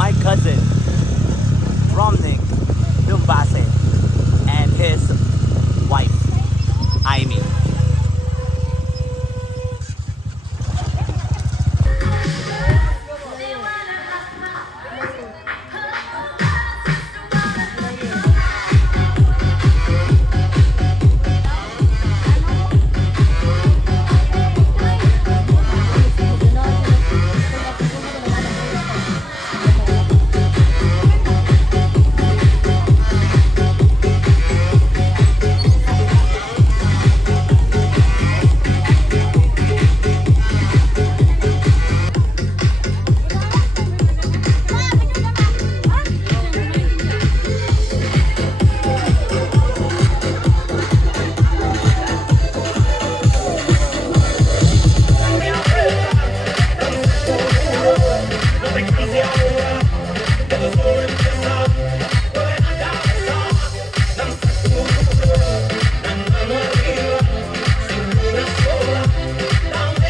my cousin, Romnick Dumbase, and his wife, Amy.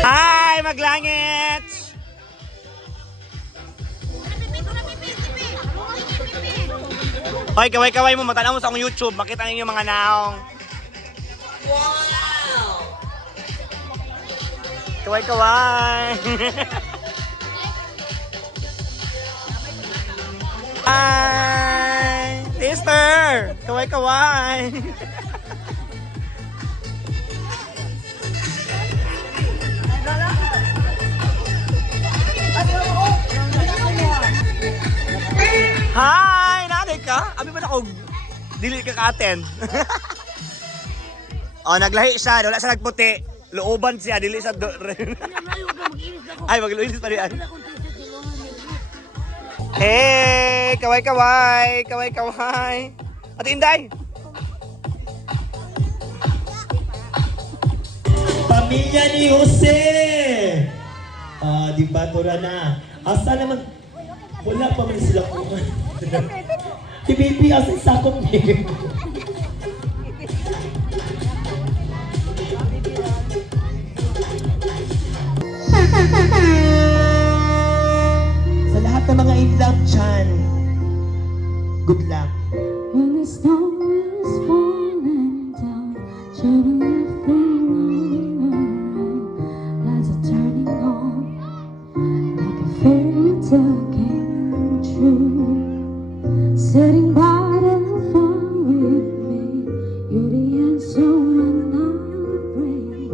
Hi, maglangit! Hoy, kaway-kaway mo, matanaw mo sa akong YouTube, makita ninyo mga naong. Wow! Kaway-kaway! Hi! Sister! Kaway-kaway! Hi! Nanay ka? Abi ba na ako dili ka ka-attend? Oh, naglahi siya. Wala siya nagputi. Looban siya. Dili siya. Ay, mag-luinis pa riyan. Hey! Kaway-kaway! Kaway-kaway! Ate Inday! Pamilya ni Jose! Di ba, tura na? Asa naman? Wala pa man sila po. Si baby, asa sakop niya? Sa lahat ng mga in love dyan, good luck. When the snow is falling down, shouldn't you feel alright? Lights are turning on, like a fairy tale came true. Sitting by the fire with me, you're the answer when I pray.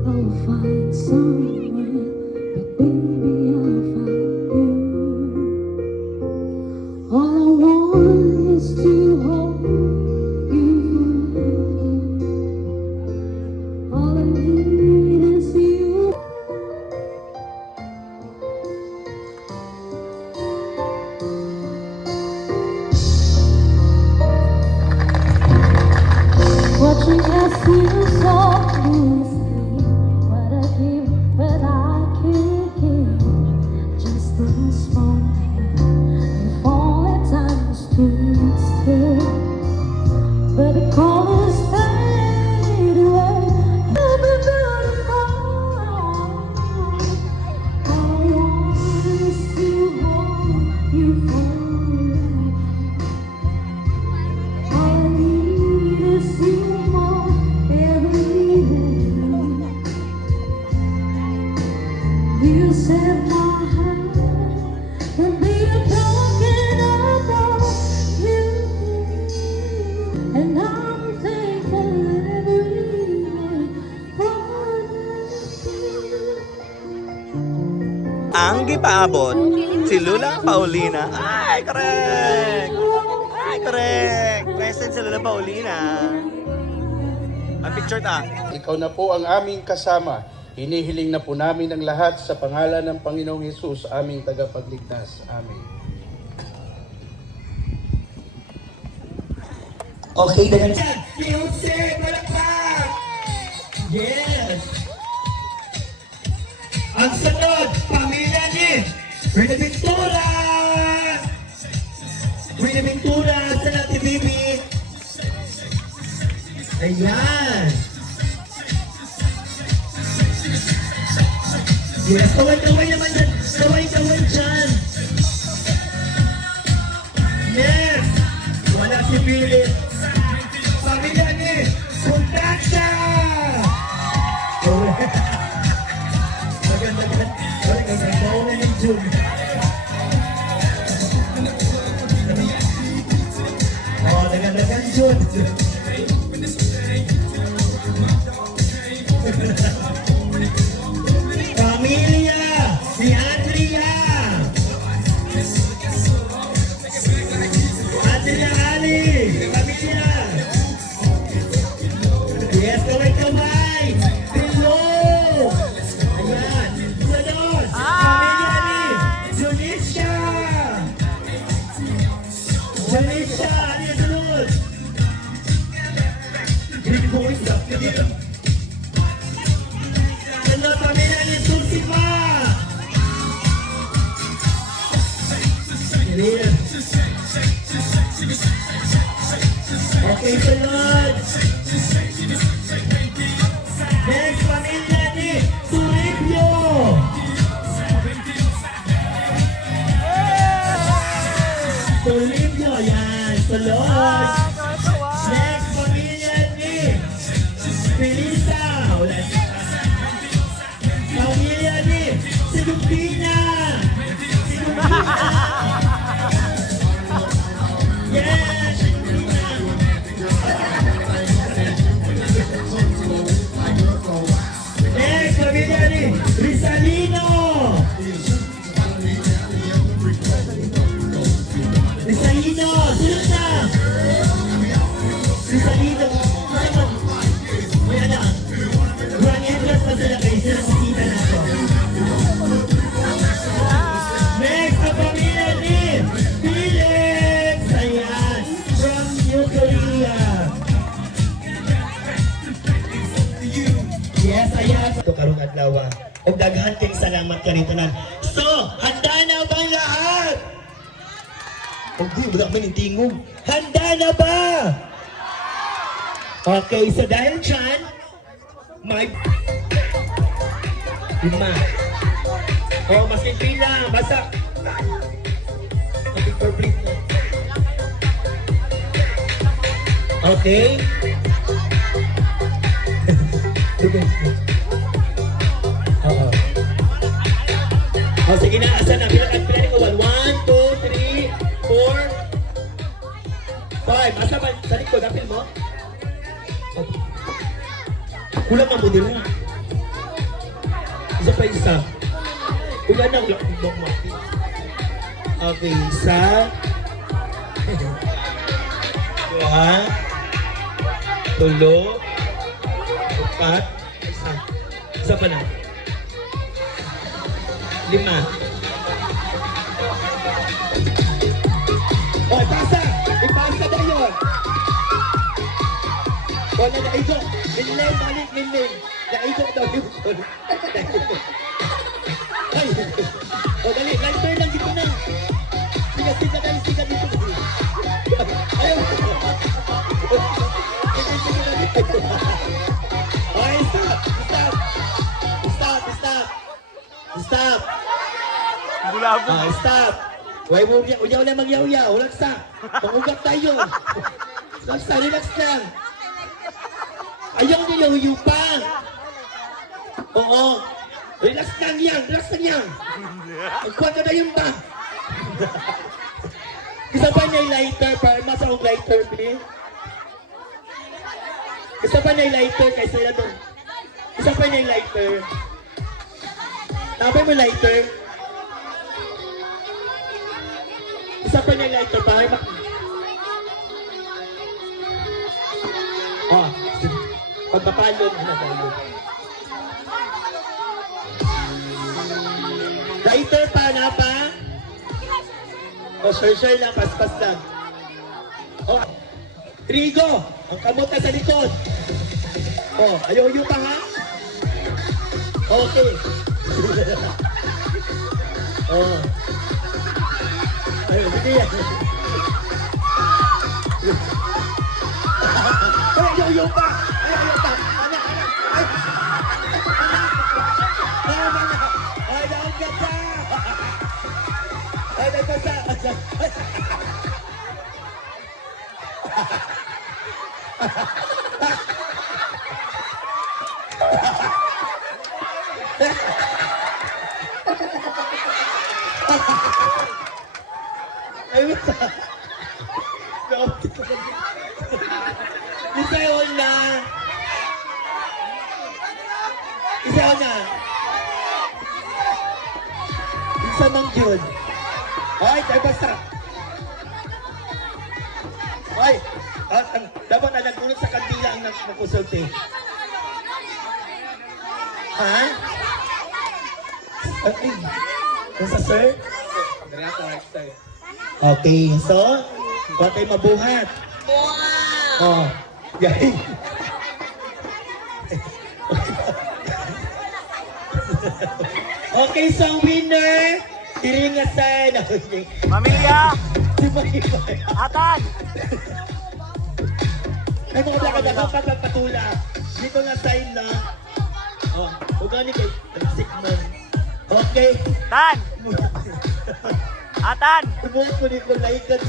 I will find someone, but baby I'll find you. All I want is to hold you forever. All I need is you. Watching us feel softly sleep. What I give, but I can't give. Just this moment. If all at times stood still, but the colors fade away. You'll be beautiful. All I want is to hold you forever. All I need is you more every day. You set my heart and be a token about you. And I'm thankful every day for you. Ang gipaabot, si Lula Paulina. Ay, correct! Ay, correct! Present si Lula Paulina. Ang picture ta. Ikaw na po ang aming kasama. Hinihiling na po namin ang lahat sa pangalan ng Panginoong Hesus, aming tagapagligtas. Amen. Okay, dagan siya. Jose, palakpak! Yes! Ang sunod, pamilya ni Rina Ventura! Rina Ventura sa natin, baby! Ayan! Yes, kaway-kaway naman dyan! Kaway-kaway dyan! Philip. Pamilya ni Sultana! Maganda-ganda. Maganda ni June. Naganda June. Pamilya ni Andrea. Andrea Ali. Pamilya. Yes, kamay. Hello. Ayan. Sunod. Pamilya ni Junisha. Junisha. Ano yung sunod? Hindi ko isa. Ano pamilya ni Sulsipa? Ayan. Okay, sunod. Next, pamilya ni Suribio. Suribio, yan. Sunod. Next, pamilya ni Felisa. Wala siya. Pamilya ni Silupina. Silupina. Yes, Silupina. Next, pamilya ni Rizalino. Rizalino, sunod na. Rizalino. May ano? Grand entrance pa sila kayo. Sila makikita na ito. Next, ang pamilya ni Philip. Ayan. From New Korea. Yes, ayan. Ito karong adlaw. O daghan kayong salamat kanitanan. So, handa na ba ang lahat? Okay, wala kami nitingog. Handa na ba? Okay, so dahil dyan, may... Lima. Oh, mas pila. Basta. Okay, please. Okay. Oo. Oh, sige na. Asan na? Pila ko. 1, 2, 3, 4, 5. Asa ba? Sa likod. Apil mo? Okay. Kulang ang model na. Isa pa isa. Kulang na ulang ibang mati. Okay, isa. Dua. Tulo. Empat. Isa. Isa pa na. 5. Oh, tasa! Ipasa na yun! Wala na ito! Minlay, balik, minlay! Naigo daw yun! Ay! O, dali! Lighter lang dito na! Siga tayo, siga dito! Ayaw! Okay, stop! Stop! Stop! Stop! Stop! Stop! Huwag mo, uyaw lang magyaw-yaw. Laksa! Pangugat tayo! Laksa, relax lang! Ayaw niyo pa! Oo! Relax lang yan! Relax lang yan! Magkuha ka na yun ba? Isa pa na lighter para mas akong lighter, please? Isa pa na lighter kaysa sila doon. Isa pa na lighter. Tapay mo lighter. Isa pa na lighter para oh, pagpapalog na tayo. Lighter pa na pa? O, sure lang, paspas lang. O, Trigo, ang kamot na sa likod. O, ayaw pa ha? Okay. O. Ayaw, hindi yan. Ayaw pa! Ayaw pa! Anak! Ayaw ka pa! Ayaw ka pa! Ay, wait. Isayaw na. Isayaw na. Isa ng June. Ay, tayo basta. Ay, dapat na nagpunod sa kandila ang nagkusulti. Ha? Ay, nasa sir? Okay, so, huwag kayo mabuhat. Wow! Oh, yay! Okay, so ang winner, Iringasan. Pamilya! Si Mahimay. Atan! Ay, mga lakad-lakad, pagpatula. Dito nga sign na. Oh, ugani kay Sigman. Okay. Tan! Atan! Tumuot ko ni ko laikad.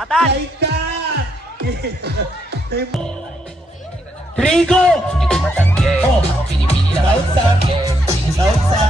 Atan! Laika! Trigo! Oh! Sausa! Sausa!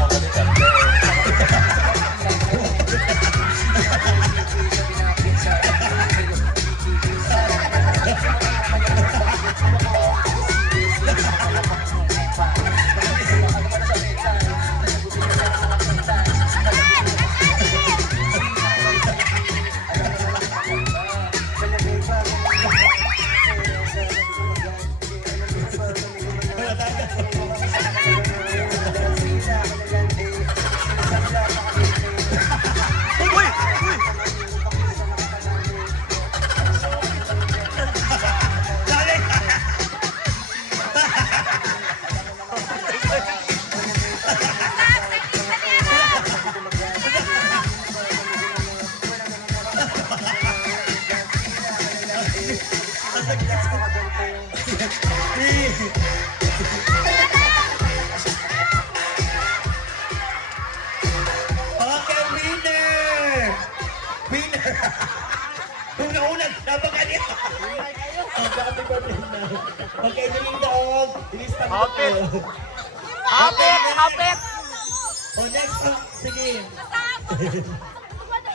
Uy! Uy! Okay, winner! Winner! Una-unang, napakaliit! Ang happy birthday na. Okay, daling daog. Ilista mo Hapit! ko. Hapit! Hapit! Oh, next one. Sige.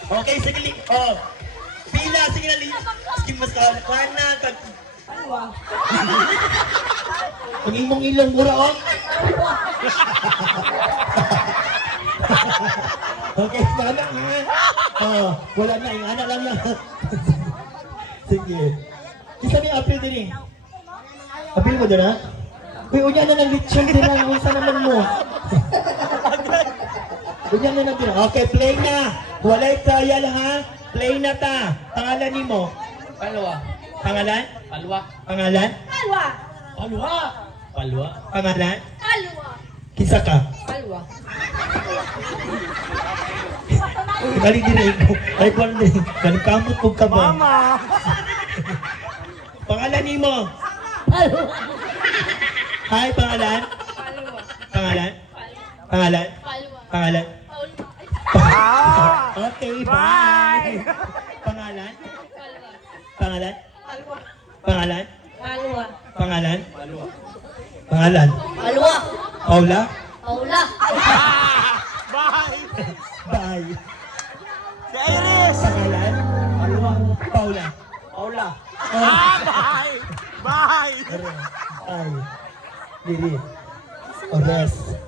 Okay, sige. Oh. Pila, sige na. Sige, mas kawan na. Ang imong ilong mura, oh. Okay, sana nga. Oh, wala na. Yung anak lang na. Sige. Kisa ni apil din eh. Apil mo din ha? Uy, unya na ng lechon din ha. Unsa naman mo? Unya na ng din. Okay, play na. Walay trial ha. Play na ta. Pangalan ni mo? Palwa. Pangalan? Palwa. Pangalan? Kalwa! Palwa. Palwa. Pangalan? Kalwa! Kisa ka? Kalwa! Kali din ko. Ay, kung ano din. Kamot po ka ba? Mama! Pangalan ni mo? Kalwa! Hi, pangalan? Kalwa! Pangalan? Pangalan? Kalwa! Pangalan? Ah! Okay, bye. Bye! Pangalan? Kalwa! Pangalan? Kalwa! Pangalan? Kalwa! Pangalan? Pangalan? Kalwa! Paula? Paula! Bye! Bye. Si Iris! Pangalan? Paula? Paula! Oh. Bye! Bye! Ay. Lili. Ores.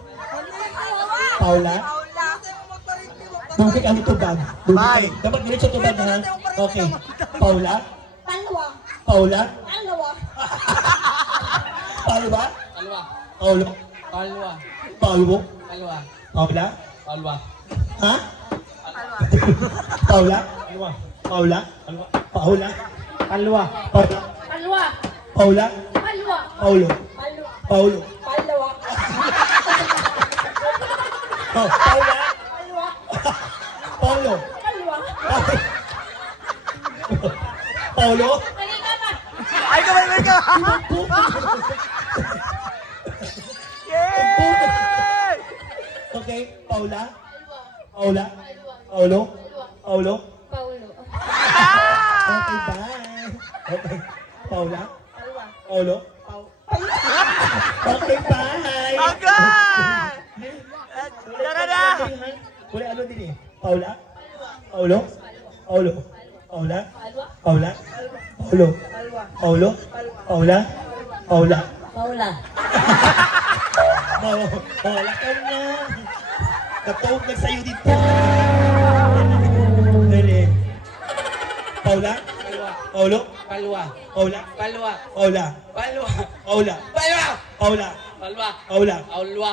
Paula? Bakit kami tubag? Bye. Dapat diretso tubag ha? Okay. Paula? Kalwa! Paula? Kalwa! Paula? Palwa. Paulo? Palwa. Paulo? Palwa. Paula? Palwa. Ha? Paula? Palwa. Paula? Palwa. Paula? Palwa. Paula? Kalwa! Paula? Kalwa! Paulo? Kalwa! Paulo? Kalwa! Oh, Paula? Kalwa! Paulo? Kalwa! Paulo? Halika na! Ay, kamay ka! Yay! Okay, Paula? Paula? Paulo? Paulo? Paulo! Okay, bye. Okay. Paula? Paulo? Okay, bye! Agad! Tara na! Wala ano din eh. Paula? Paulo? Paulo? Paula? Paula? Paulo? Paulo? Paula? Paula? Paula. Paula ka na. Katawag lang sa'yo dito. Dali. Paula? Paulo? Palwa. Paula? Palwa. Paula? Palwa. Paula? Palwa. Paula? Palwa. Paula? Aulwa.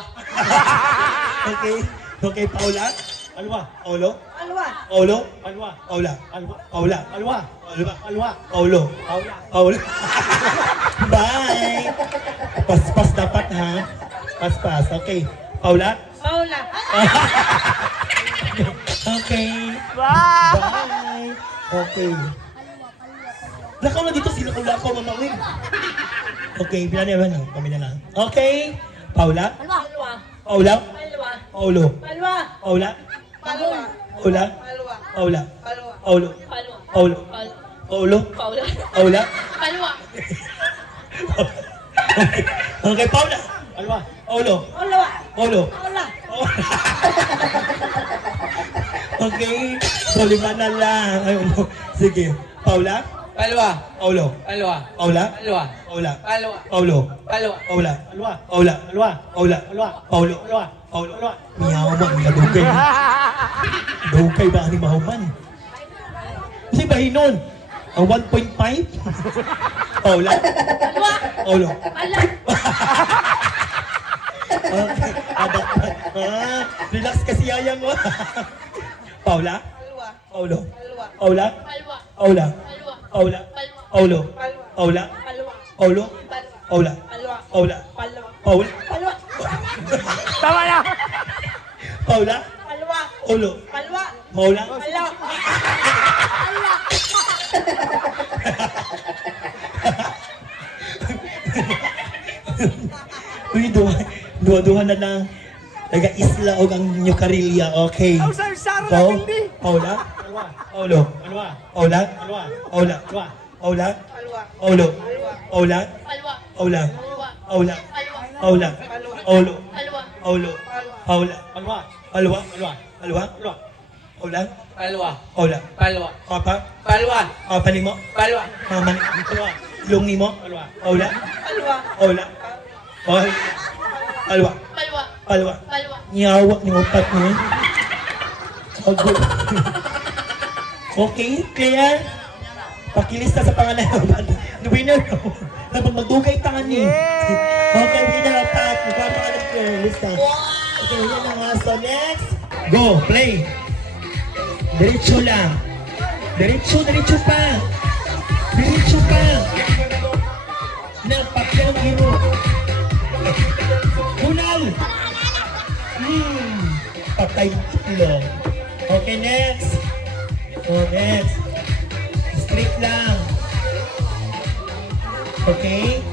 Okay. Okay, Paula? Palwa. Paulo? Alwa. Paulo? Palwa. Paula? Palwa. Paula? Palwa. Paula? Palwa. Paulo? Paula. Paula? Bye! Pas-pas dapat ha? Pas-pas. Okay. Paula? Paula. Okay. Wow! Bye! Okay. Lakaw na dito sila kung lakaw mamawin. Okay, bilang naman lang. Kami na lang. Okay. Paula? Alwa. Paula? Alwa. Paulo? Alwa. Paula? Paula. Paula? Paula? Paulo? Alwa. Paulo? Paulo? Paula. Paula? Alwa. Okay. Okay, Paula? Palwa. Paulo? Alwa. Paulo? Paula. Okay. So, lima na lang. Ayun. Sige. Paula? Palwa. Paulo? Palwa. Paula? Palwa. Paula? Palwa. Paulo? Palwa. Paula? Palwa. Paula? Palwa. Paula? Palwa. Paulo? Palwa. Paulo? Palwa. Miyaw mo, mga dugay. Dugay ba ni mahuman? Kasi ba hinon? Ang 1.5? Paula? Alwa. Paulo? Paula. Okay. Relax kasi yayang mo. Paula? Paulo? Paula? Alwa. Paula? Alwa. Paula? Palwa. Paulo? Paula? Alwa. Paulo? Paula? Alwa. Paula? Palwa. Paula? Palwa. Tama na! Paula? Palwa. Paulo? Palwa. Paula? Palwa. Uy, duwa na lang. Taga-isla o ang New Carillia, okay. Ang sar-saro So, na hindi. Paula? Palwa. Paulo? Palwa. Paula? Palwa. Paula? Palwa. Paula? Paulo? Paula? Palwa. Paula? Palwa. Paula? Palwa. Paula? Paulo? Palwa. Paulo? Paula? Palwa. Palwa? Palwa. Palwa? Palwa. Paula? Palwa. Paula? Palwa. Papa? Palwa. Papa ni mo? Palwa. Mama ni Palwa. Ilong ni mo? Palwa. Paula? Palwa. Paula? Paula? Palwa? Palwa. Palwa? Palwa. Niyawak ni upat niya. Ogo. Okay, clear? Pakilista sa pangalan. The winner. Dapat magdugay tangan niya. Okay, winner. Pat. Magpapangalan ko. Lista. Okay, yan na nga. So next. Go, play. Diretso lang. Diretso, diretso pa. Diretso pa. Napakyaw hero. Kunal. Patay itlog. Okay, next. Oh, next. Straight lang. Okay?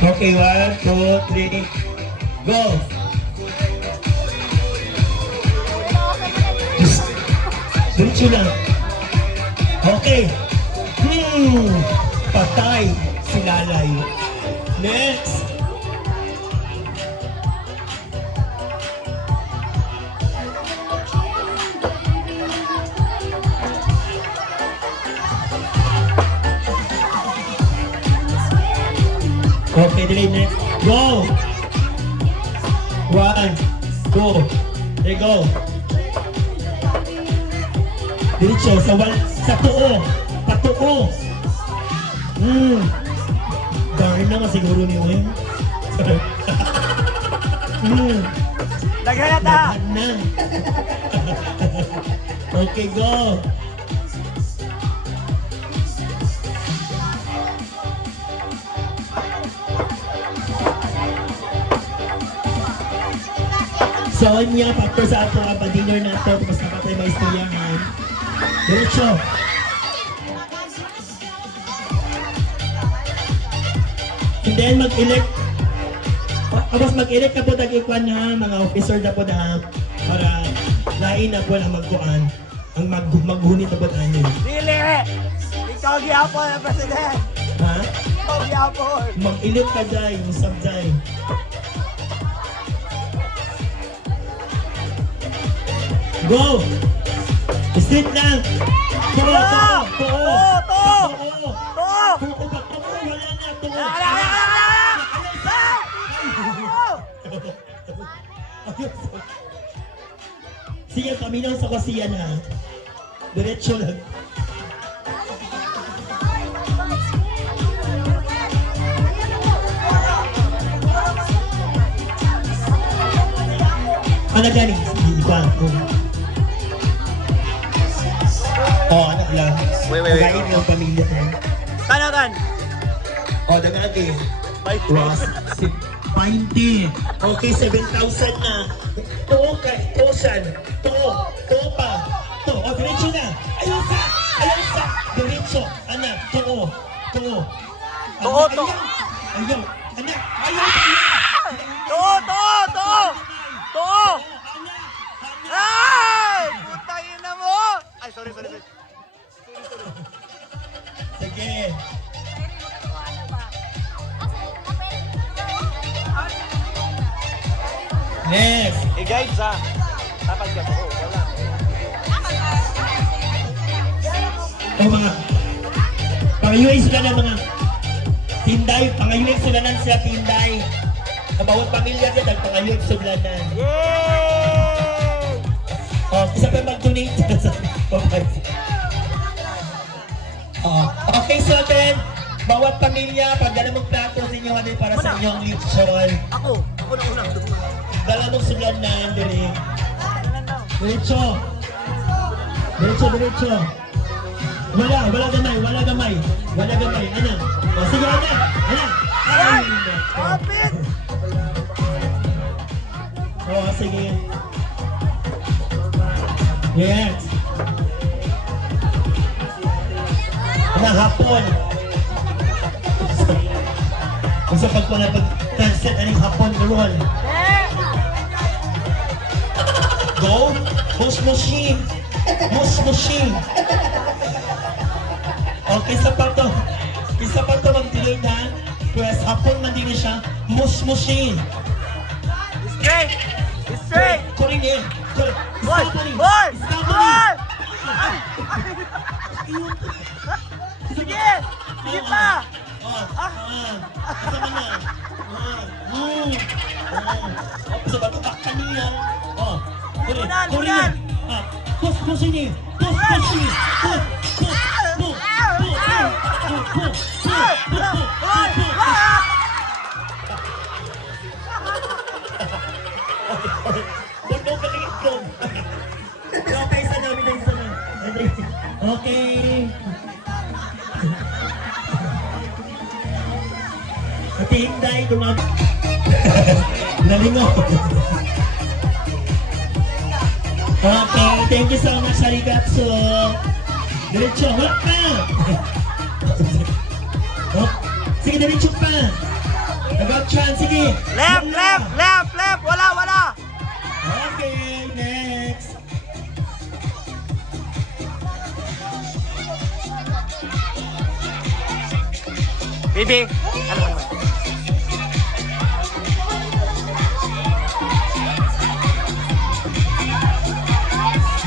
Okay, 1, 2, 3, go! Diretso lang. Okay. Patay si Lalay. Next. Okay, delay next. Go! 1, 2, 3, go! Diretso, sa tuo. Patuo. Dahil naman siguro niyo yun. Daghan na ta! Dahil na. Okay, go. So, niya, factor sa ato, dinner na ito, tapos nakatay may istoryahan. Diretso. And then mag-elect. Tapos mag-elect na po tag-ikwan ha, mga officer na po na para lain na po na magkuhan. Ang maghunit na po na nyo. Dili! Ikaw gihapon ang president! Ha? Ikaw gihapon! Mag-elect ka dahil, musab dahil. Go! Sit lang! Tuo! Tuo! To! Tuo! To! Tuo ba? Tuo! Wala na! Tuo! Ala! Sige, paminaw sa kasiyan ha. Diretso lang. Ano gani? Iba. Ano lang. Wait. Pagain yung pamilya mo. Kanagan! Dagagi. Bye. Ross, 20. Okay, 7,000 na. Tuo ka, tuosan. Tuo pa. Tuo, diretso na. Ayun sa. Diretso. Anak, tuo. Tuo. Ayaw. Anak, ayaw. To! Ay! Putangin na mo! Ay, sorry. Sige. Next. I-guide sa. Tapad ka po. Wala. Mga pangayuay sila ng mga tinday, pangayuay sila ng sila tinday. Ang bawat pamilya din, nagpangayuay sila ng. Yay! Isa pa mag-donate sa okay, so then, bawat pamilya, pag dala mong plato sa inyo, din para sa inyong lechon. Ako na unang. Dala mong sulan na, dali. Diretso. Wala gamay. Anak. Sige, anak. Ay! Kapit! Sige. Yes. Anak, hapon. Kung sa pag-translate, anong hapon roll. Go. Push machine. Okay, isa pa to mag-delay na. Press hapon man din siya. Machine. Straight! Correct. Boy! Sige pa! Sa bato bakta niya. Unan! Push niya. Okay. Ate Hinday, nalingo. Okay, thank you so much, Arigatsu. Diretso, wala pa. Sige, diretso pa. About chance, sige. Left! Wala! Okay, next. Bibi! Ano?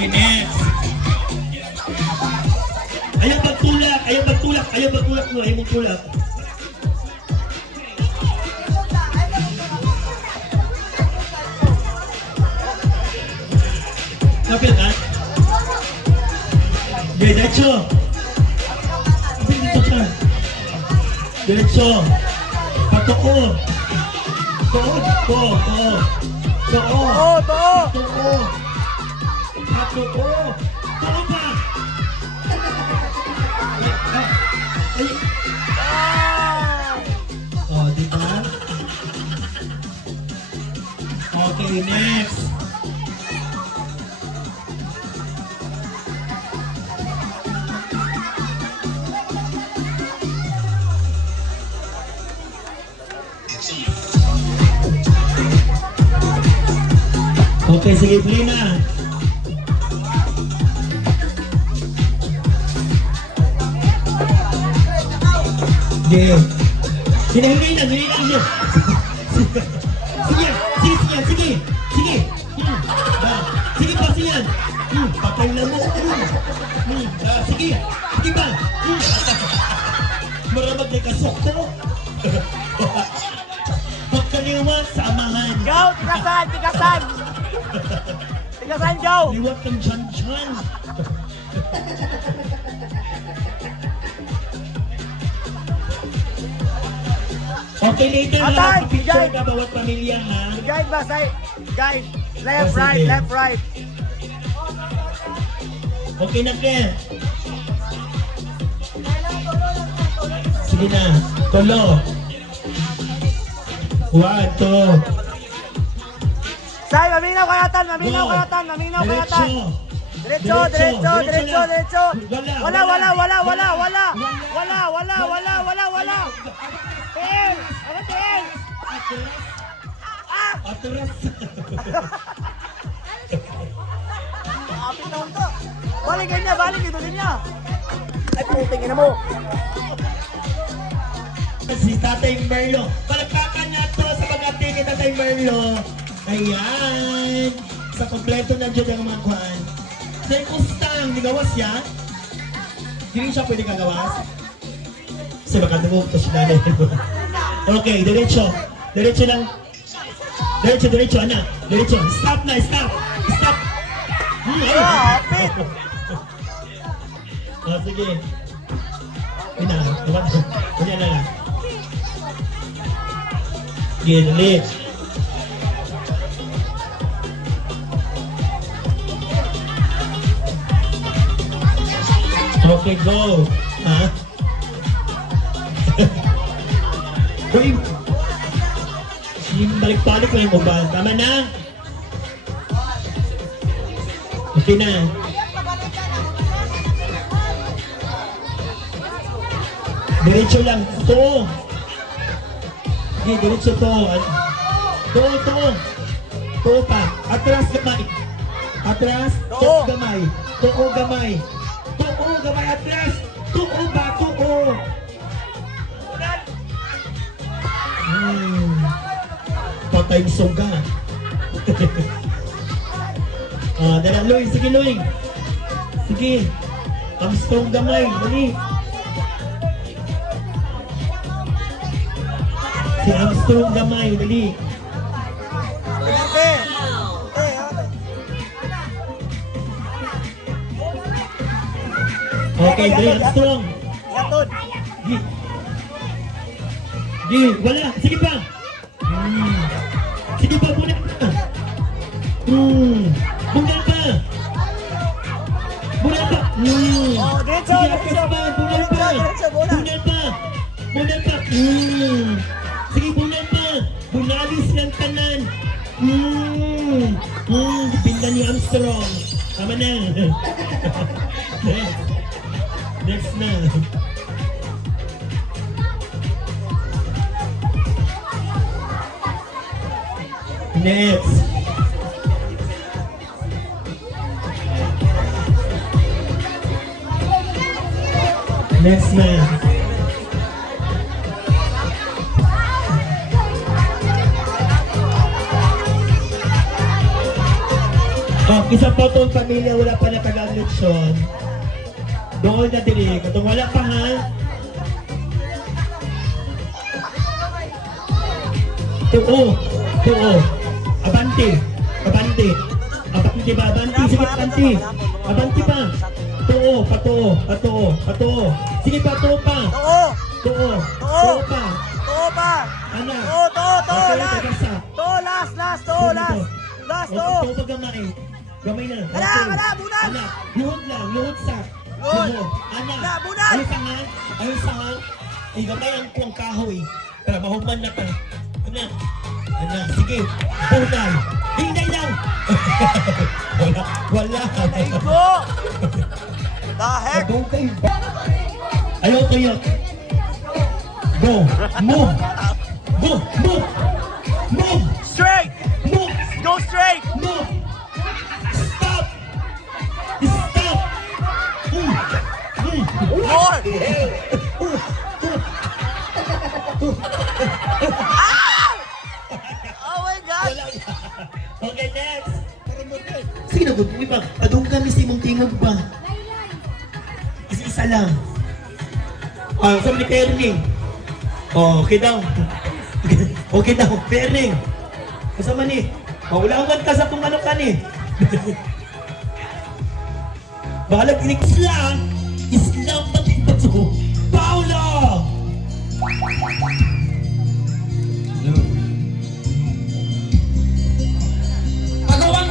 Next. Ayaw magtulak mo, ayaw magtulak. Kapil ka? Diretso. Diretso. Patuo. Tuo. Patuo. Tuo pa. Diba? Okay, next. Okay, sige, Lina. Sige. Hinahingay na siya. Sige, sige, sige, sige. Sige pa, sige yan. Patay na mo. Sige, sige pa. Maramag na kasok to. Pagkaliwa sa amahan. Go, tigasan, tigasan! Tigasan, go! Liwat ng tiyan-tiyan. Okay, later Atan, lang. Picture guide. ka bawat pamilya, ha? Guide ba, say? Guide. Left, Oh, right, sige. left, right. Okay na, Ken. Sige na. Tulo. 1, 2. Say, maminaw kayatan, maminaw kayatan, maminaw kayatan. Diretso, diretso, diretso, diretso. Wala, wala, wala, wala, wala. Wala, wala, wala, wala, wala. Tingin! Ano tingin? Atras. Kapit naman to. Balikin niya, balik ito din niya. Ay, putingin na mo. Si Tatay Merlo. Palakpakan na to sa pag-update ni Tatay Merlo. Ayan. Sa kompleto na dyan ang mga kwan. Sa Kustang, nigawas yan? Hindi siya pwede kagawas? Kasi baka dumugto siya na. Okay, diretso. Diretso lang. Diretso, diretso, anak. Diretso. Stop na, stop. Stop. Kapit! Oh, sige. Ina, ganyan na lang. Sige, dali. Okay, go. Ha? Uy! Yung balik-balik ko yung mobile. Tama na? Okay na. Diretso lang. Ito. Sige, diretso to. Ito, ito. Ito pa. Atras gamay. Atras. Ito gamay. Ito gamay. Ito gamay. Atras. Ito ba? Ito. Patay soga. Dala, Loy. Sige, Loy. Sige. Armstrong gamay. Dali. Si Armstrong gamay. Dali. Okay. Okay, dali. Armstrong. Yatod. Di. Di. Wala. Sige pa. Sige pa. Bunal pa. Bunal pa. Bunal pa. Oh, diretso, Sige, diretso. akas pa. Bunal pa. Diretso, bunal. Bunal pa. Bunal pa. Sige, bunal pa. Bunalis ng tanan. Pinda ni Armstrong. Tama na. Next. Next na. Next. Next na. Oh, isa po itong pamilya wala pa nakag-eleksyon. Doon na dili. Kung wala pa ha. Tuo. Tuo. Abante. Abante. Abante ba? Abante. Sige, abante. Abante pa. Tuo. Patuo. Patuo. Patuo. Sige pa. Tuo pa. Too. Tuo. Tuo. Tuo pa. Too pa. Ana. Too, Okay, last. tagasa. Too, last, last, too, last. Last, too. Tuo pa gamay. Gamay na. Ala, ala, bunal. Ana. Luhod lang. Luhod sa. Luhod. Ana. Ala, bunal. Ayos sa nga. Ayos sa nga. Gamay ang kuwang kahoy. Para mahuman na pa. Ana. Ana. Sige. Bunal. Hinday lang. Wala. Wala. Go. The heck? Go kayo. Ayaw kayo. Go. Move. Go. Move. Move. Straight. Move. Go straight. Move. more! Ah! Oh my God! Okay, next. Sige na, good. Iba, padung kami sa imong tingog ba? Isa lang. Ah, sabi ni Perning. Oh, okay daw. Okay daw, Perning. Kasama ni. Oh, wala akong kanta sa kung ano ka ni. Bahalag inig Islam. Islam pati ba ito? Paolo! Pagawan!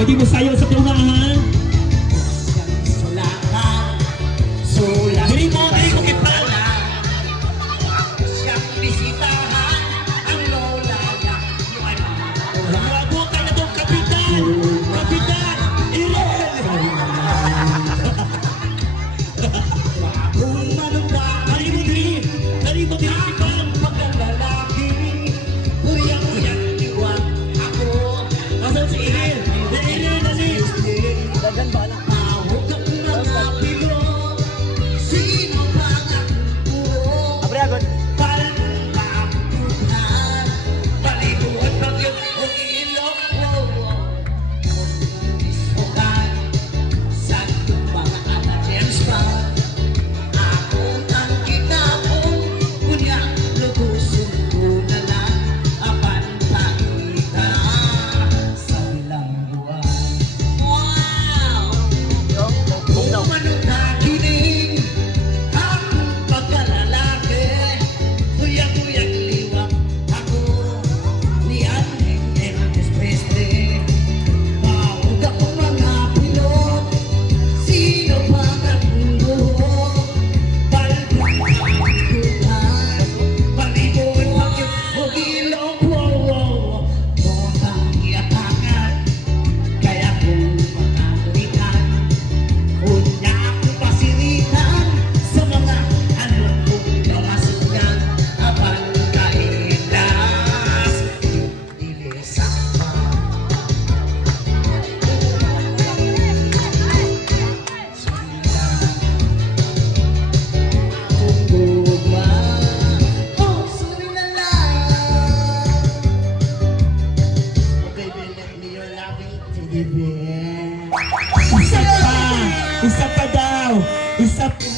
Pwede mo sayo sa tungahan. Diri mo kita. Labutan na itong kapitan. Kapitan! Irene! Dari mo diri Pipang. Nasaan si Irene? Irene na ni. Dagan ba lang? Abre agad. Isa pa daw. Isa pa.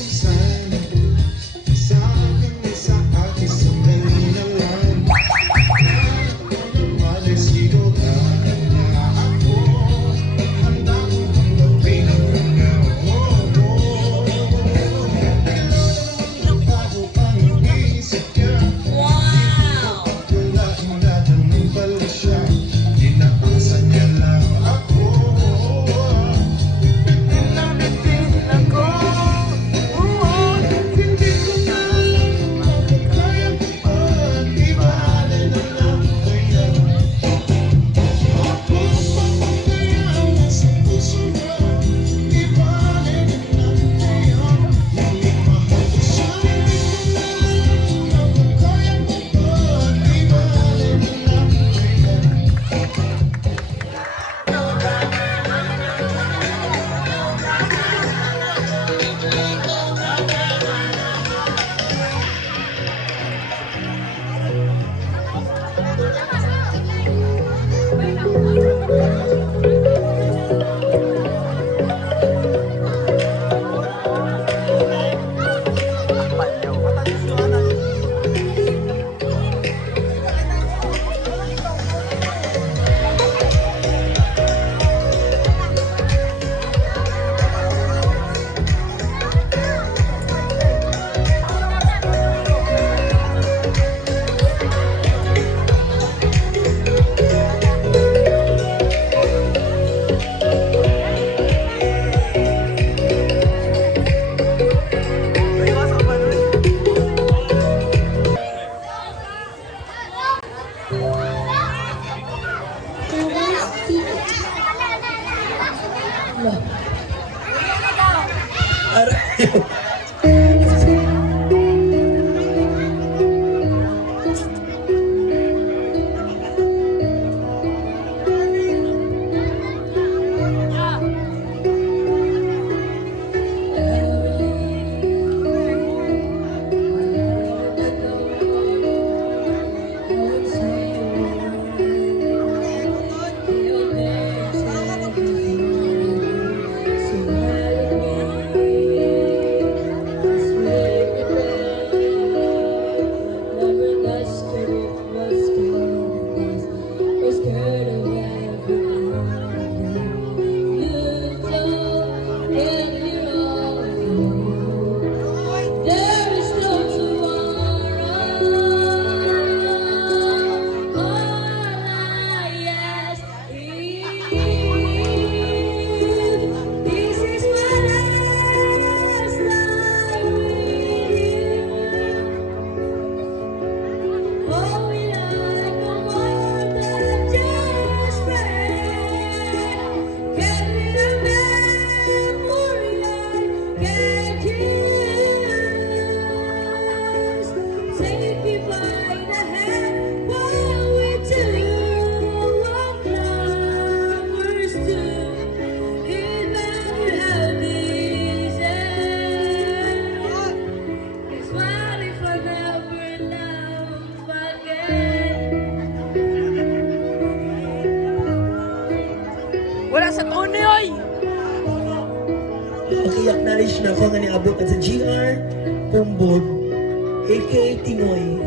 Wala sa tono yoy! Pag-i-acknowledge na ako nga niabot at sa GR Pumbod, aka Timoy.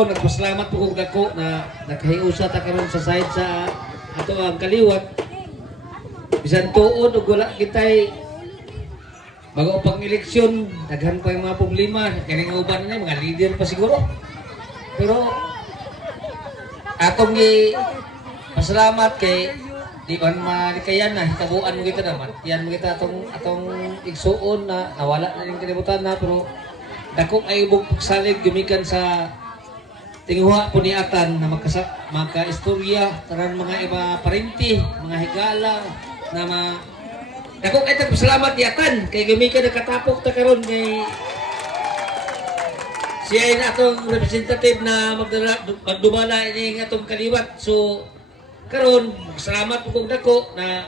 ako, nagpasalamat po kong dako na nakahiusa ta karon sa side sa ato ang kaliwat. Bisan tuod ug wala kitay bago pang eleksyon, daghan pa yung mga problema. Kaning uban na mga leader pa siguro. Pero atong pasalamat kay di man malikayan na hitabuan mo kita naman. Yan mo kita atong igsuon na nawala na ning kalibutan na, pero dako ay ubog pagsalig gumikan sa tinguha po ni Atan na maka-istorya tanan mga iba parenti, mga higala na dako kay salamat ni Atan kay gumikan nakatapok ta karon kay siya ay atong representative na magdumala ini atong kaliwat. So karon salamat po kong dako na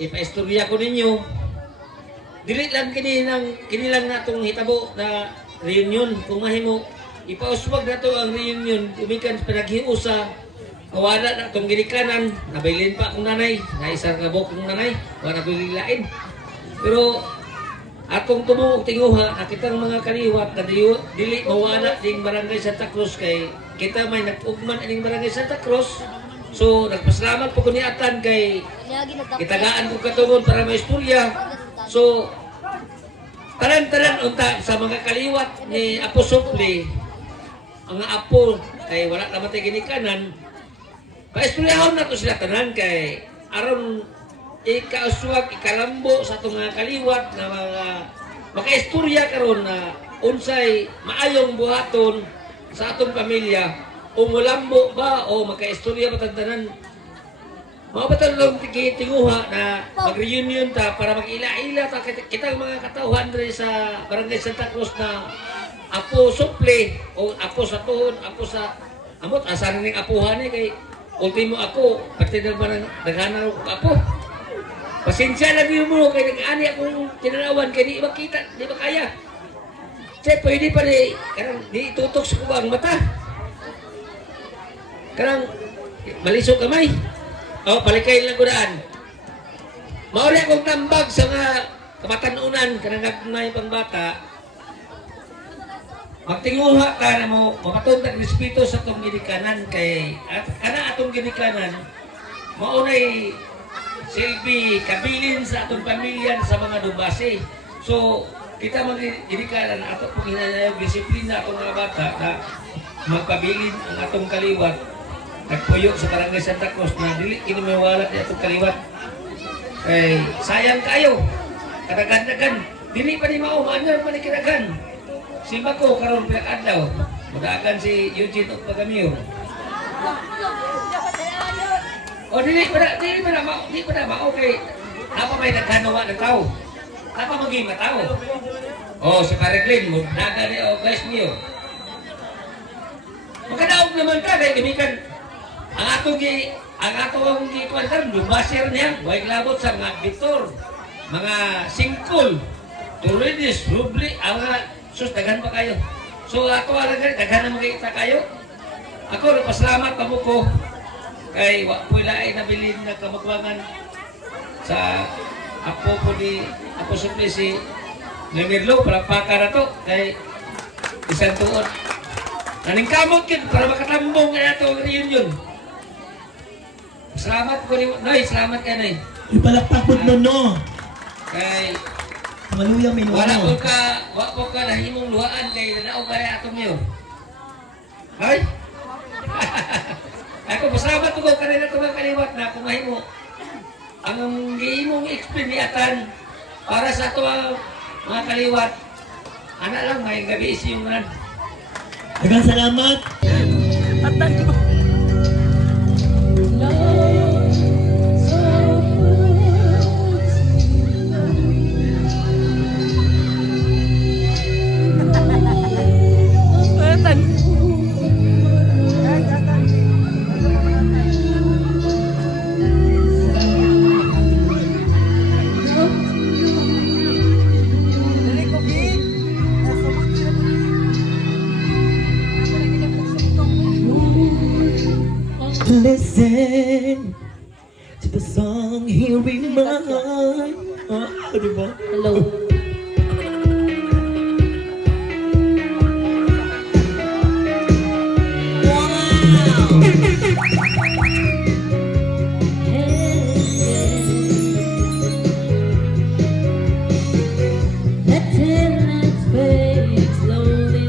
ipaistorya ko ninyo. Dili lang kini lang natong hitabo na reunion. Kung mahimo ipauswag nato ang reunion umikan sa pinaghiusa, nawala na itong ginikanan, nabailin pa akong nanay, na isang kabok kong nanay, wala ko lilain. Pero atong tumuog tinguha na kitang mga kaliwat na dili mawala ding barangay Santa Cruz kay kita may nag-ugman aning barangay Santa Cruz. So nagpasalamat po ko ni Atan kay kitagaan ko katubon para may istorya. So talan-talan unta sa mga kaliwat ni Apo Supli, ang apo kay wala naman tayo ginikanan, paistoryahan na to sila tanan kay aron ikauswag, ikalambo sa itong mga kaliwat na mga makaistorya karon na unsay maayong buhaton sa atong pamilya o mulambo ba o makaistorya ba tanan. Mga batalong tinguha na mag-reunion ta para mag-ila-ila ta kitang mga katauhan rin sa barangay Santa Cruz na Apo Supli o Apo sa tuhod, Apo sa amot, asan ning apuhan kay ultimo ako, pati naghanaw ko Apo. Pasensya lang yun mo kay nag-ani akong tinanawan kay di makita, di makaya. Kasi pwede pa di tutok sa kuba ang mata. Karang malisok kamay. O, palikay lang gudaan. Mauri akong tambag sa mga kamatanunan, kanang na yung pangbata. Magtinguha ka na mo, mapatuntag respeto sa itong ginikanan kay, at kana atong ginikanan, maunay silbi, kabilin sa atong pamilya sa mga dubase. So, kita mag-ginikanan, ato pong hinanayang disiplina atong mga bata na magpabilin ang atong kaliwat. Nagpuyo sa barangay Santa Cruz na dili kini mawala di atong kaliwat. Kay sayang kayo. Kadagan-dagan. Dili pa ni mao maanyar pa ni kadagan. Simba ko karon pinakadlaw. Mudagan si Eugene og Pagamiyo. O dili pa na mao kay apa may nagkanawa ng tao. Apa maging matao. O si Pareglin mudagan ni o guys niyo. Magkadaog naman ka kay gamikan ang atong kuwantan, lumasir niya, huwag labot sa mga Victor, mga Singkol, Turidis, Rubli, ang mga dagan pa kayo. So ato alaga, daghan na magkita kayo. Ako, nagpasalamat pa mo ko kay wala ay nabilin na kamagwangan sa apo po ni Apo Supli si Lemirlo, palapaka na to, kay isang tuon. Naning kamot yun, para makatambong na ito ang reunion. Salamat ko ni Noy, salamat ka Noy. Ipalakpakod mo no. Kay Maluyang may wala ko ka nahimong luhaan kay nanaog kaya atong niyo. Noy? Ako pasalamat ko kanina ko mga kaliwat na kung mahimo. Ang gihimong explain ni Atan para sa ato mga kaliwat. Ana lang may gabi isiyong nan. Dagang salamat. Listen to the song here in mine. Diba? Hello. The taillights fade slowly.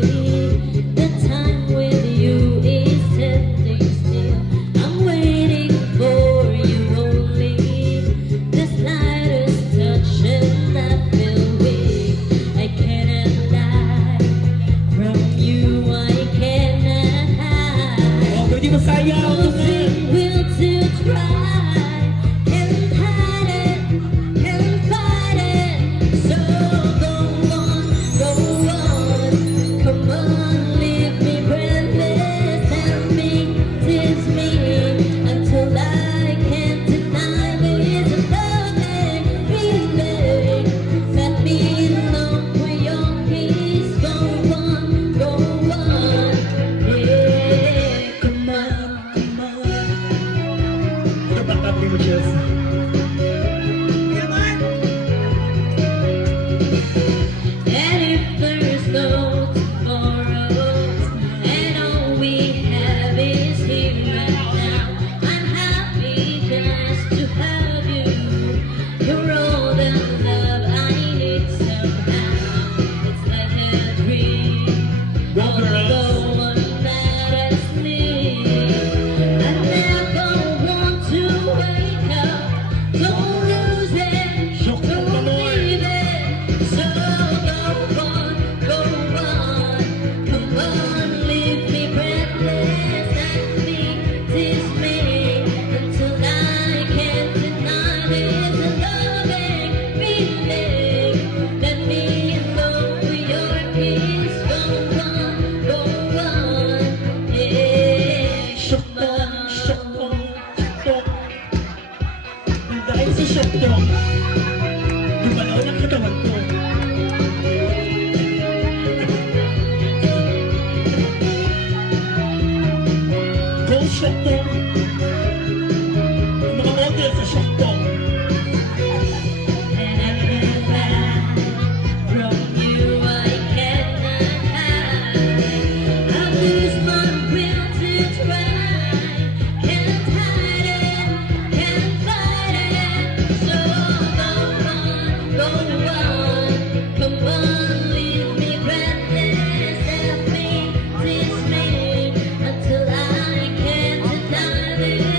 The time with you is standing still. I'm waiting for you only. The slightest touch and I feel weak. I cannot lie from you. I cannot hide. Oh, pwede masayaw. Losing will to try. Can't hide it, can't fight it. So go on, go on. Come on, leave me breathless. Tell me, tease me until I can't deny this loving feeling. Let me know where your peace. Go on, go on. Yeah, come on, come on. Tabi mo, Chelsea. And if there's no tomorrows, and all we have is here right now, I'm happy just to have you. You're all the love I need somehow. It's like a dream. Go, girls. Although one matters me, I never want to wake up. Don't lose it, don't leave it. So go on, come on, leave me breathless. Let me, tease me until I can't deny this loving feeling. Let me know your peace. Go on, yeah. Syokdong, syokdong, syokdong. Dahil sa syokdong, gumalaw ng katawan ko. Go, syokdong. Mga model sa syokdong. And I can't hide from you. I cannot hide. I lose my will to try. Can't hide it, can't fight it. So go on, come on, leave me breathless. Let me, tease me until I can't deny this.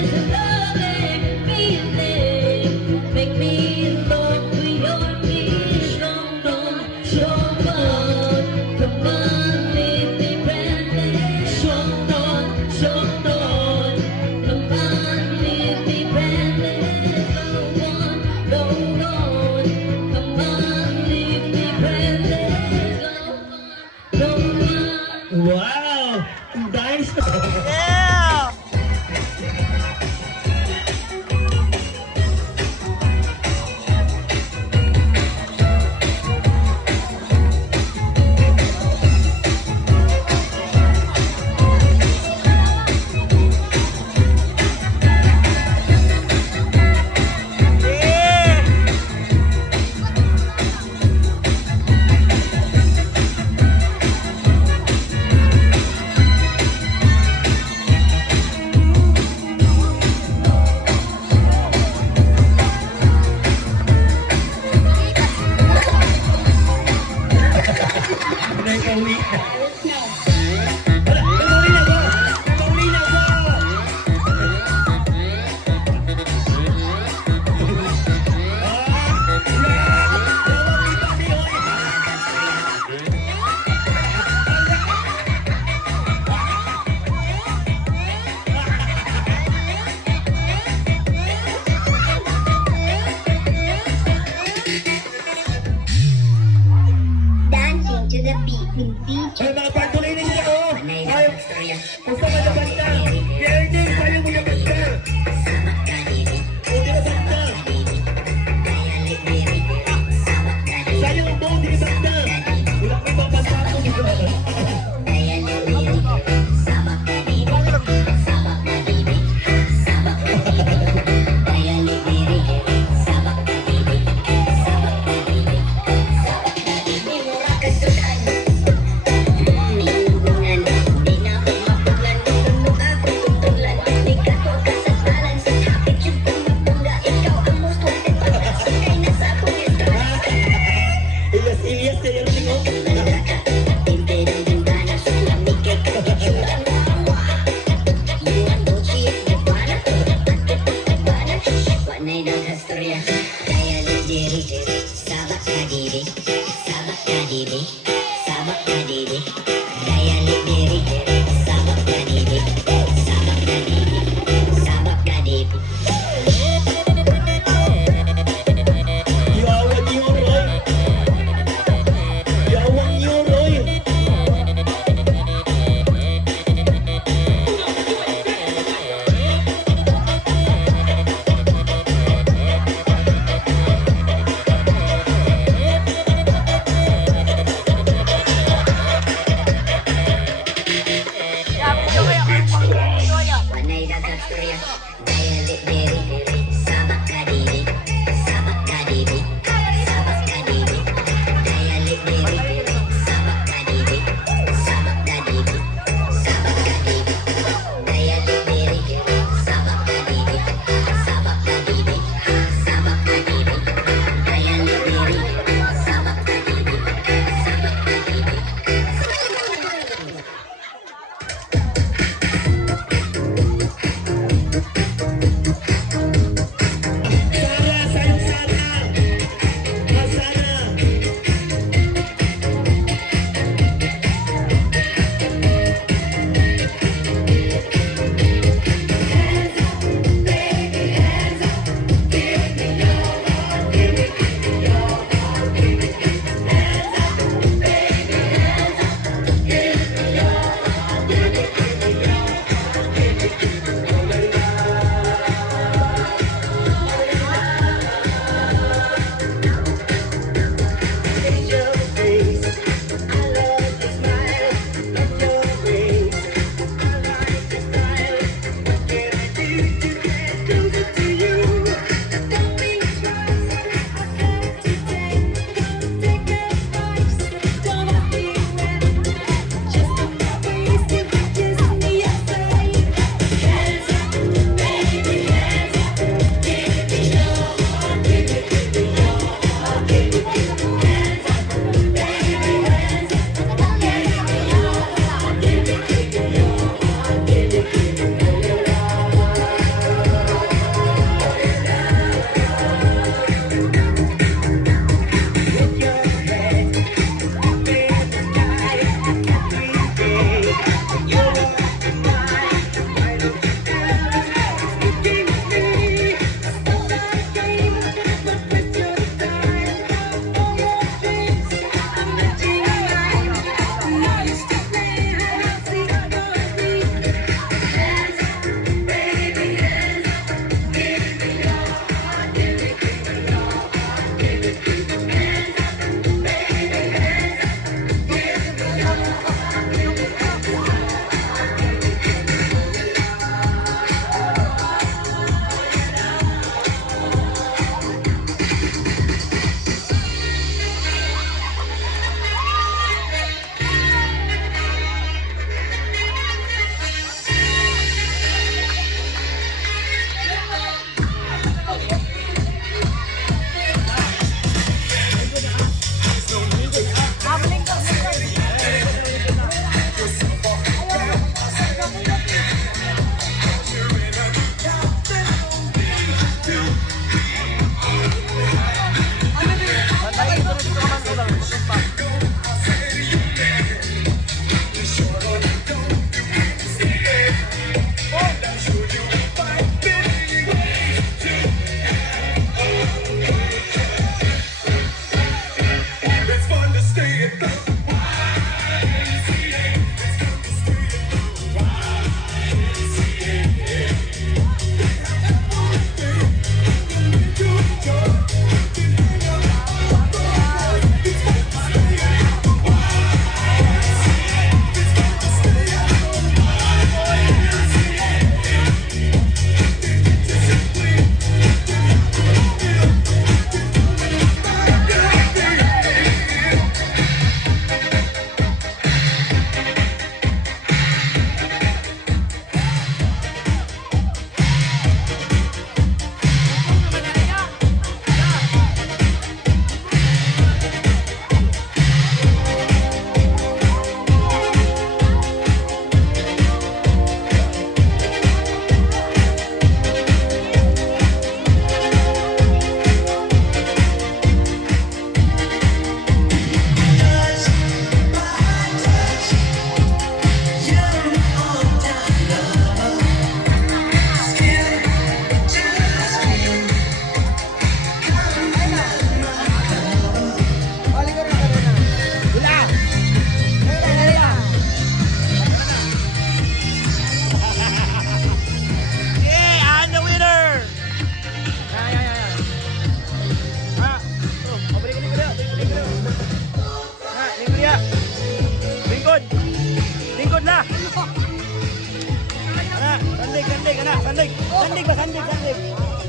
sandig. Sandig ba? Sandig.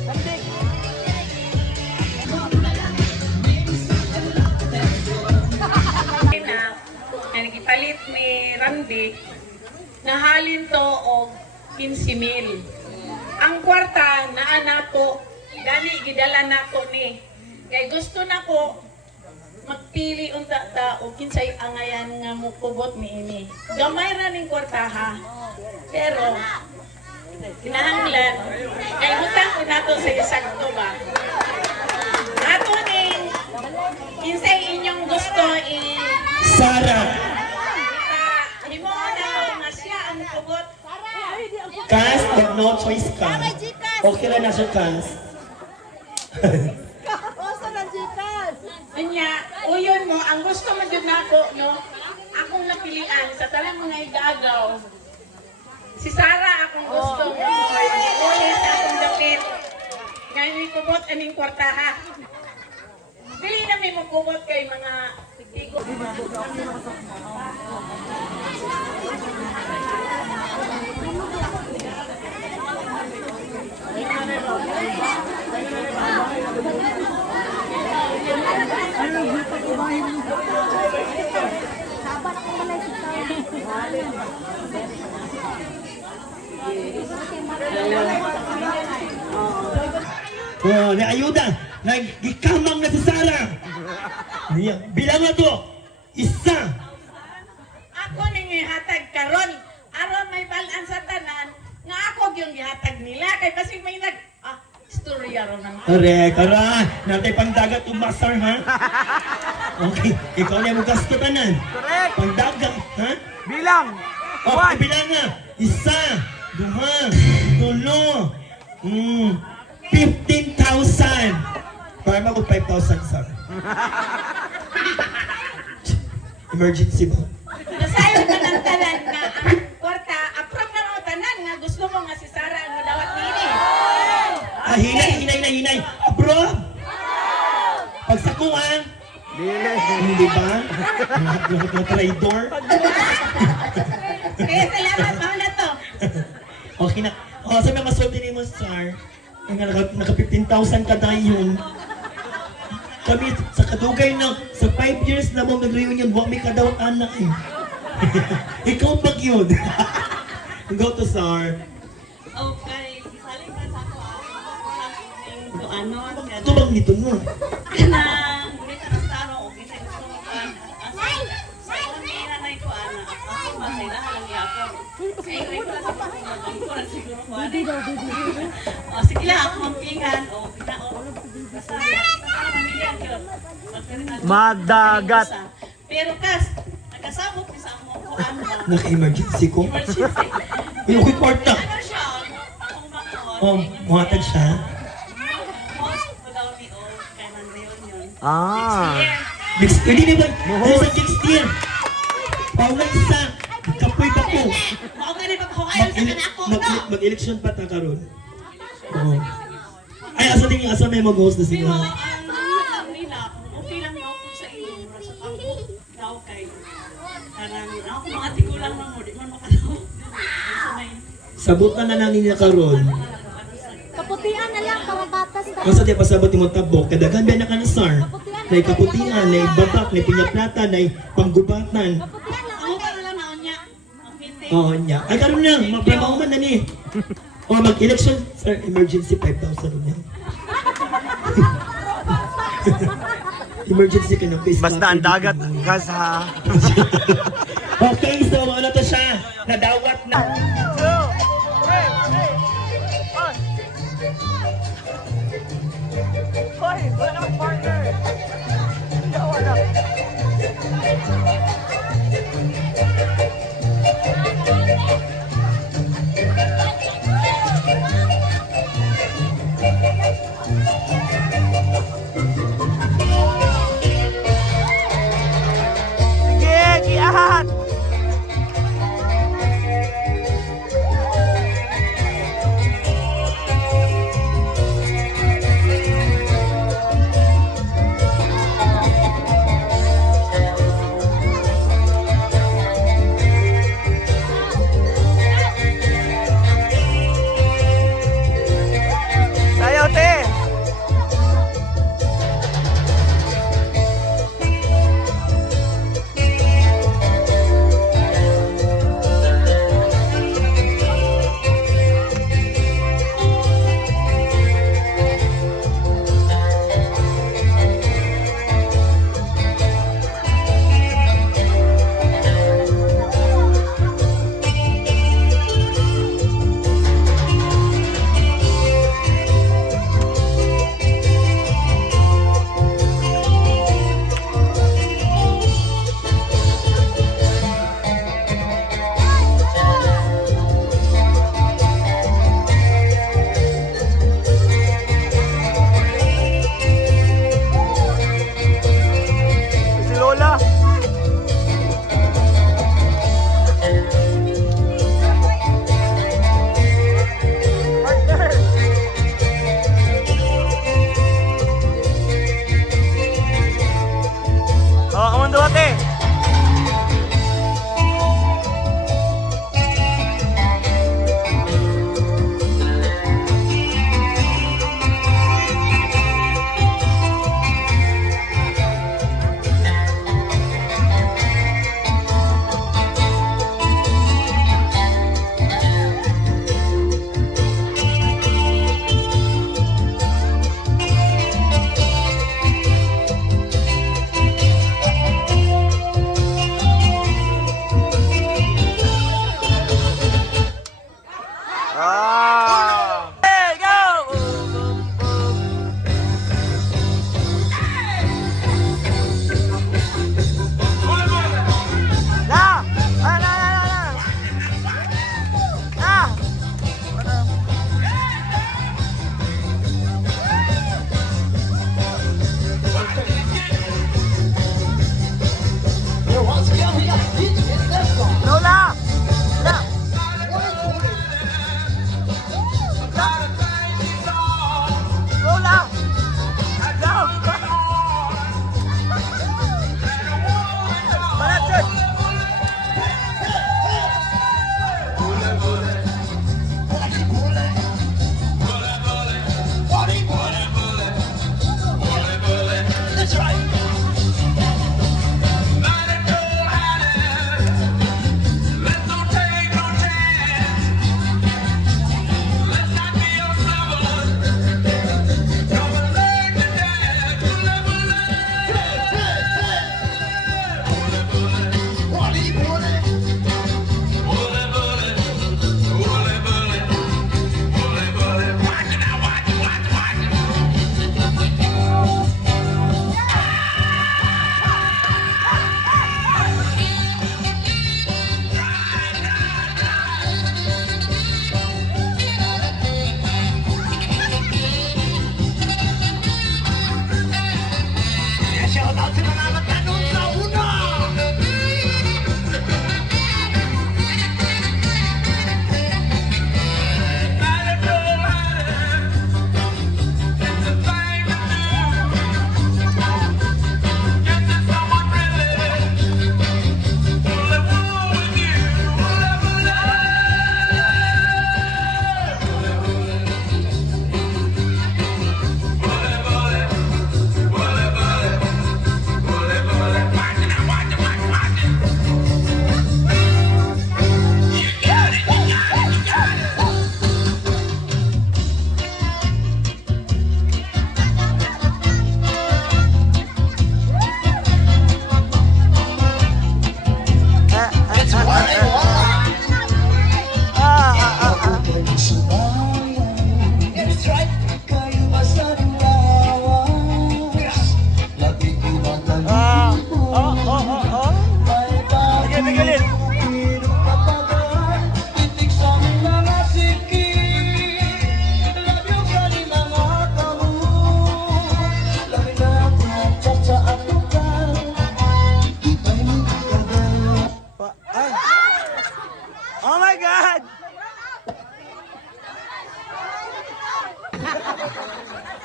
Sandig. Na nagipalit ni Randy, nahalin to og 15,000. Ang kwarta naa nato, gani gidala nato ni. Kay gusto nako magpili unta ta o kinsay angayan nga mukubot ni ini. Gamay ra ning kwarta ha. Pero kinahanglan kay utang ko nato sa isagto ba. Ato ning kinsay inyong gusto Sarah. Himo na nga siya ang kubot. Kas, but no choice ka. Okay lang na siya, Kas. Anya, uyon mo, ang gusto mo dyan ako, no? Akong napilian sa talang mga igagaw. Si Sarah akong gusto mo. Ulit akong dapit. Ngayon kubot aning kwarta ha. Pili na may magkubot kay mga tigo. Oh, na ayuda. Nagikamang na si Sarah. Bilang na to. Isa. Ako ning ihatag karon aron may balan sa tanan nga ako yung ihatag nila kay kasi may istorya ron nga. Correct. Kara. Natay pangdagat umasar, ha? Okay. Ikaw na mo gasto tanan. Correct. Pangdagat, ha? Bilang. Oh, bilang na. Isa. Duha. Tulo. 15,000. Para mag 5,000, sir. Emergency ba? Nasayo ka ng tanan nga ang kwarta approve na mo tanan nga gusto mo nga si Sarah ang dawat nini. Hinay. Bro! Pagsakuan. Hindi ba? Lahat na traidor. Kaya salamat mo na to. Okay na. Oh, sabi mo, masulti ni mo, sir. Naka 15,000 ka dayon. Kami sa kadugay na, sa 5 years na mo nag-reunion, huwag may kadawat anak eh. Ikaw pag yun. Go to sir. Okay, saling ka sa ko ano Ito bang nito mo? na hindi ka nastaro o kita gusto mo ka sa kanina na ito ako masaya lang yapon. Ay, ko lang sa ko lang siguro ko o sige lang ako mampingan o kita o basta pamilya yun. Magdagat. Pero kas nagkasabot ni sa mo ko ano ba? Naka-emergency ko. Emergency. Yung kwarta. Ano siya? Akong makon. Oh, muhatag siya. Next year, hindi naman. Ano sa next year? Paulan sa kapoy pa ko. Mag-election pa ta karon. Oo. Ay, asa may mag-host na Pero sila. ang nila, okay lang na ako sa inyo. Sa pangko, daw kay. Karang ako mga tigulang mo, di man makalaw. Sabot na namin niya karon. Kaputian na lang para batas na. Kasi di pasabot yung tabok. Kadagan ba na ka na sar? Nay kaputian, nay babak, nay pinyaplata, nay panggubatan. Ako ka na lang na niya. Ang pinte. Oo niya. Ay karon na, magpapauman na ni. O mag-election, sir, emergency 5,000 niya. Emergency ka ng face. Basta ang dagat, gas ha. Okay, so ano to siya? Nadawat na. Hoy, wala namang partner. Wala. Sige, giahat.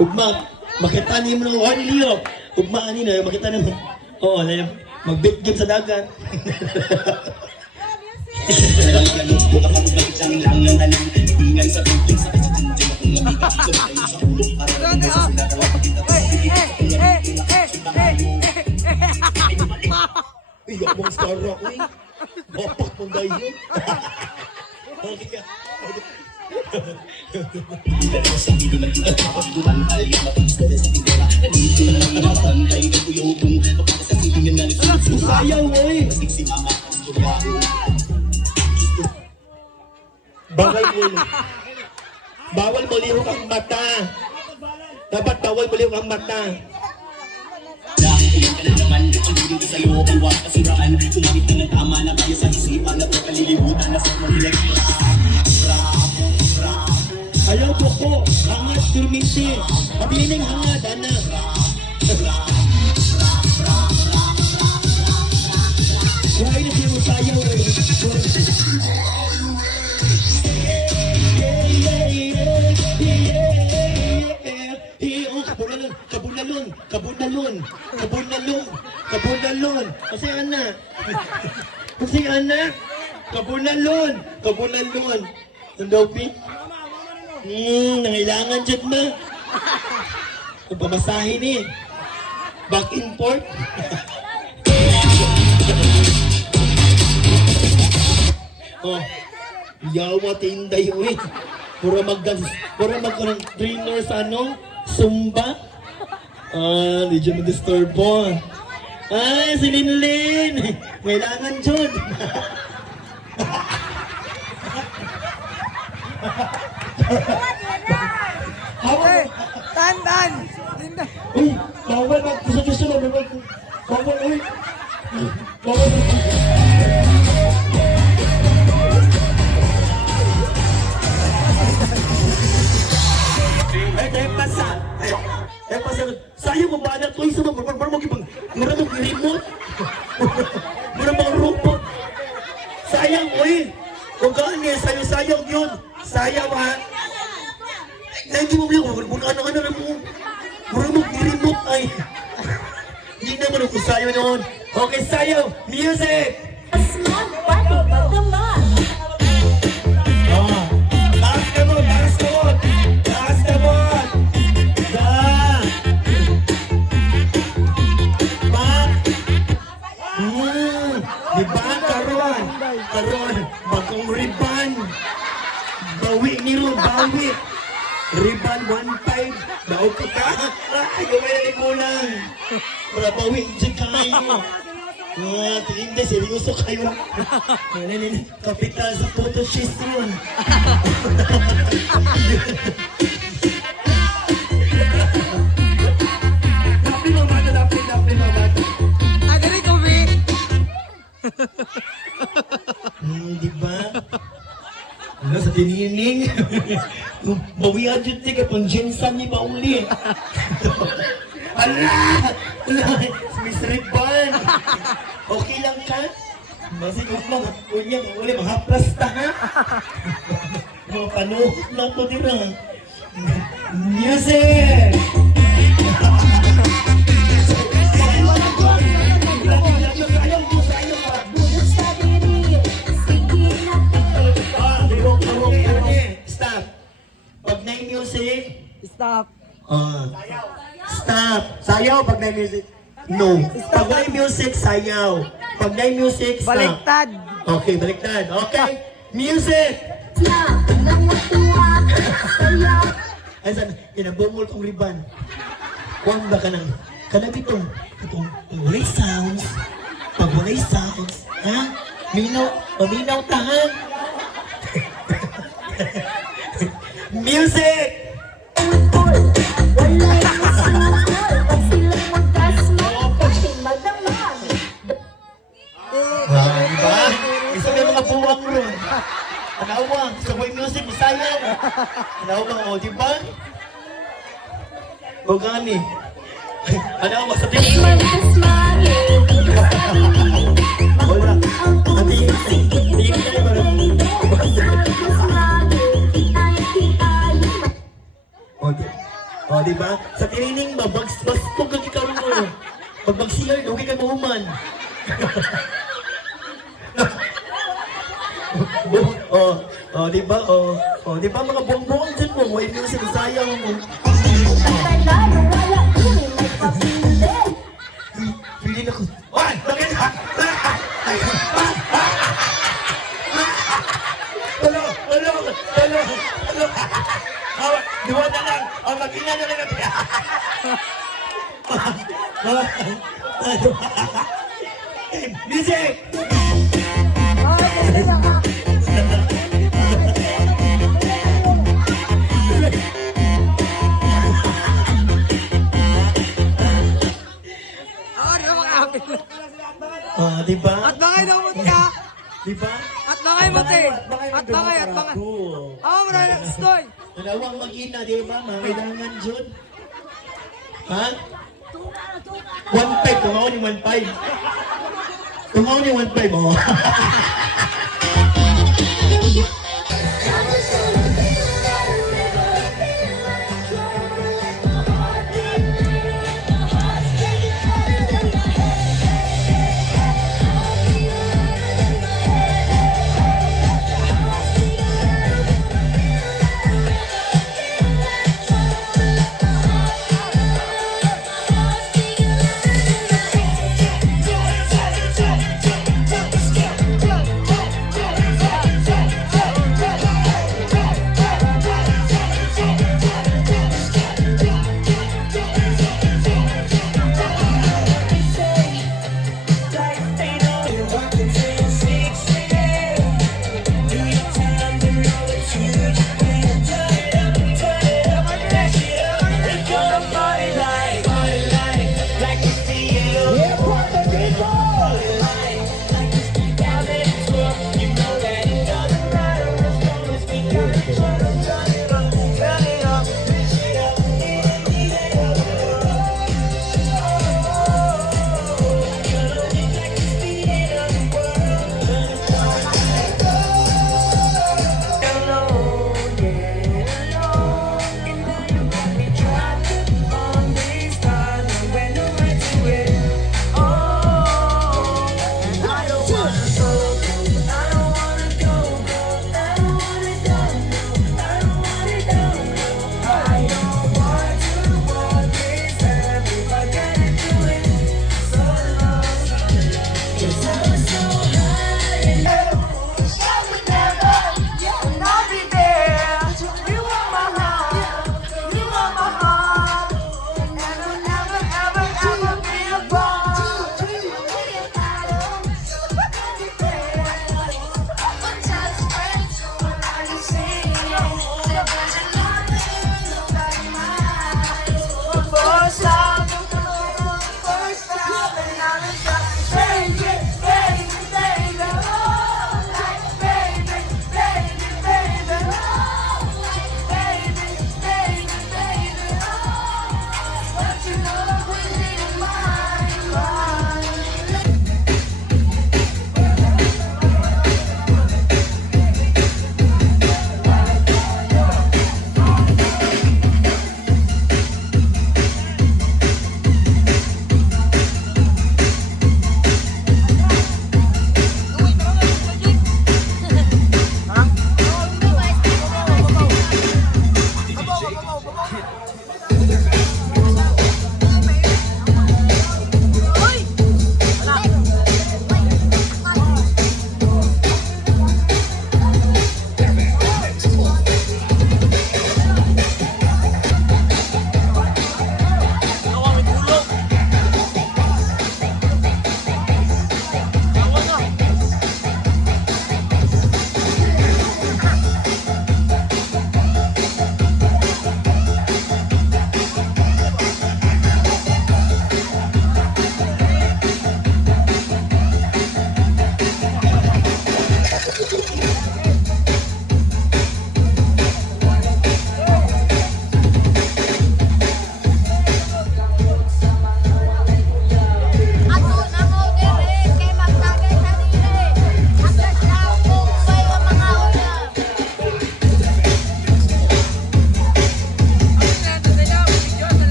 Ugma, makita niyo mo ng wali liyo. Ugma, ani na, makita niyo mo. Oo, mag-bait game sa dagat. Iya, mong star ako eh. Bapak mong dahil. Okay. Sayaw eh. Bawal mo lihok ang mata. Dapat bawal mo lihok ang mata. Ayaw ko, hangat durmisi. Mabiling hangad, ana. Why na siya sayaw eh. Kabunalon. Kasi anak. Kabunalon. Ang dopi. Nangailangan dyan na. Ang pamasahin eh. Back and forth. Oh, yaw mo tinday uwi. Pura mag-trainer sa ano? Zumba. Di dyan ma-disturb po. Si Linlin. Kailangan dyan. Hey, tan. Uy, bawal mag-gusto na. Bawal, uy. Bawal. Sayang mo ba anak ko? Isa mo, parang mo remote. Mura mga robot. Sayang, uy. Kung kaan eh, sayang yun. Sayang ha. Hindi mo balik, kung ano-ano na mo. Mura mo remote ay. Hindi naman ako sayaw noon. Okay, sayaw. Music! Taas ka mo. Riban, karon, bagong riban. Bawi ni Ron, bawi. Riban 1.5. Daw ko ka. Ay, gawin na ni kulang. Para bawi, dyan kayo. Hindi, seryoso kayo. Kapital sa photo shoot Ron. Lapin mo bata. Diba? Ano sa tinining? Bawihan dyan tika pang Jensan ni Pauli. Ala! Miss Riban! Okay lang ka? Masig mo, kunya, uli, mahaplas ta ha? Mga panuhot na to dira. Music! Stop. Pag na-music. Stop. Stop. Sayaw pag na-music. No. Pag na-music, sayaw. Pag na-music, stop. Baliktad. Okay, baliktad. Okay. Music. Ay, saan? Inabungol kong riban. Huwag ba ka nang, kanang itong walay sounds. Pag walay sounds, ha? Paminaw tahan. Music! Diba? Isa may mga buwang ron. Anawang, sabay music, isayaw. Anawang, o, diba? O gani. Anawang, sa tingin. Wala. Tingin ka na ba? O, di ba? Sa training ba, pag ikaw mo. Pag mag-CR, huwag ka mahuman. Di ba? Di ba mga buong-buong dyan mo? Huwag mo sinasayang mo. Pili na ko. Oy! Bakit? Hello! Diwa na lang! Mag-ina na lang natin! Music! Di ba? At bakay daw mo ka. Di ba? At bakay mo te. At bakay. Ako mo na lang stoy. Dalawang mag-ina, di ba? Mga kailangan dyan. Ha? 1.5, tumaw ni 1.5. Tumaw ni 1.5, oh.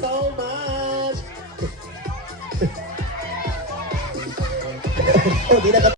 so much. Oh, di na